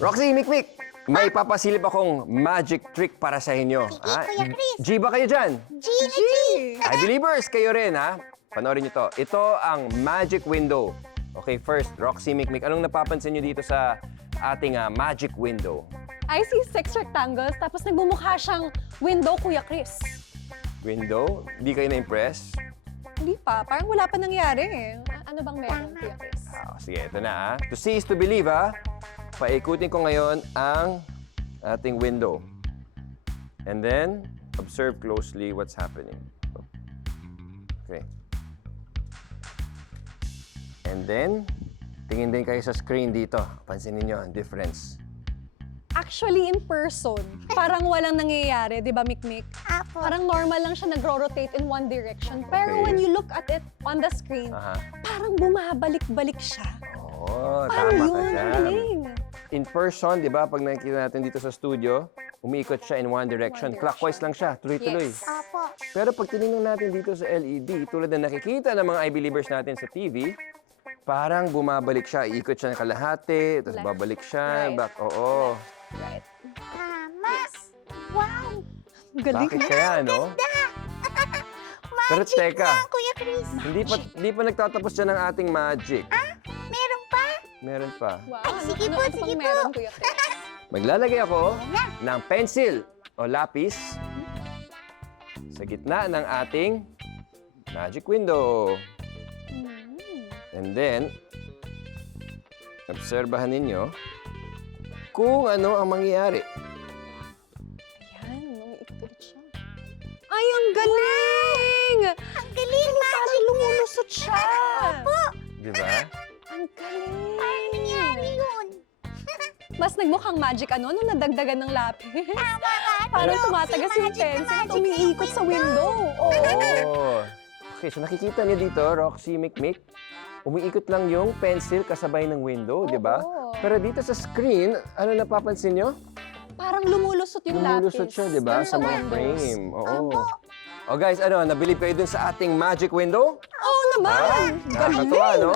Roxy, Mikmik, may papasilip akong magic trick para sa inyo. Sige, Kuya Chris. G ba kayo dyan? G! I believers, kayo rin ha. Panoorin nyo to. Ito ang magic window. Okay, first, Roxy, Mikmik, anong napapansin nyo dito sa ating magic window? I see 6 rectangles, tapos nagbumukha siyang window, Kuya Chris. Window? Hindi kayo na-impress? Hindi pa, parang wala pa nangyari eh. Ano bang meron, Kuya Chris? Sige, ito na ha. To see is to believe ha. Paikutin ko ngayon ang ating window. And then, observe closely what's happening. Okay. And then, tingin din kayo sa screen dito. Pansinin nyo ang difference. Actually, in person, parang walang nangyayari, di ba, Mikmik? Apo. Parang normal lang siya nagro-rotate in one direction. Pero Okay. when you look at it on the screen, Aha. parang bumabalik-balik siya. Oo, Parang tama ka yun, ang dyan. galing. In person, di ba, pag nakikita natin dito sa studio, umiikot siya in one direction. Clockwise lang siya, tuloy-tuloy. Yes. Apo. Pero pag tinignan natin dito sa LED, tulad na nakikita ng mga I-believers natin sa TV, parang bumabalik siya, iikot siya ng kalahati, tapos Left, babalik siya, right, back, oo. Right. Tama. Wow! Galing. Bakit kaya, no? Pero Magic teka, na, Kuya Chris. hindi pa nagtatapos dyan ang ating magic. Meron pa? Meron pa. Wow, Ay, sige po, ano sige pang po. meron, Kuya Chris? Maglalagay ako ng pencil o lapis sa gitna ng ating magic window. And then, obserbahan ninyo kung ano ang mangyayari. Ayan, umiikot ulit siya. Ay, ang galing! Ang galing, Parang magic na. lumulusot siya. Opo. Di ba? Ang galing! Paano nangyari yun? Mas nagmukhang magic ano, nung nadagdagan ng lapis. Tama ka. Parang Roxy, tumatagas yung magic na pencil at magic umiikot na sa yung window. Oo. Oo. Okay, so nakikita niyo dito, Roxy, Mikmik, umiikot lang yung pencil kasabay ng window, di ba? Oo. Pero dito sa screen, ano napapansin nyo? Parang lumulusot yung lapis. Lumulusot siya, di ba? Dun Sa mga windows. frame. Oo. O guys, ano, nabilib kayo dun sa ating magic window? Oo naman! Nakakatuwa, no?